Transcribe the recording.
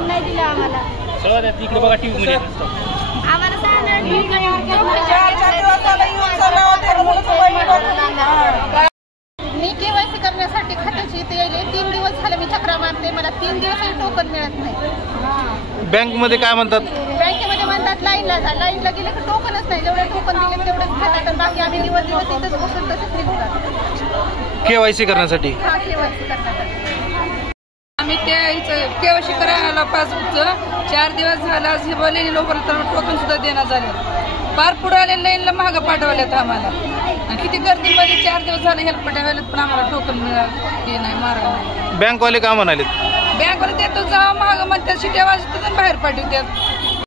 नाही दिलं आम्हाला इकडे बघा टीव्ही मध्ये आम्हाला मी केवायसी करण्यासाठी खात्याची इथे येईल 3 दिवस झाले मी चक्रा मारते मला 3 दिवसही टोकन मिळत नाही। बँक मध्ये काय म्हणतात? बँकेमध्ये म्हणतात लाईनला जा, लाईनला गेले की टोकनच नाही, जेवढे टोकन दिले तेवढेच घेतात, बाकी आम्ही दिवस इथंच बसून तसंच निघतात केवायसी करण्यासाठी। हा केवायसी करण्यासाठी आम्ही केवायसी करायला पासबुकचं 4 दिवस झाला हे बोलले लोकांना टोकन सुद्धा देण्यात झाले, फार पुढे आले लाईनला महाग पाठवल्यात आम्हाला आणि किती गर्दीमध्ये 4 दिवस झाले हेल्प पाठवल्यात पण आम्हाला टोकन मिळालं हे नाही मार्ग नाही। बँकवाले काय म्हणाले? बँकवाले देतो जावा महाग म्हणतात शिट्या वाजतात बाहेर पाठवतात।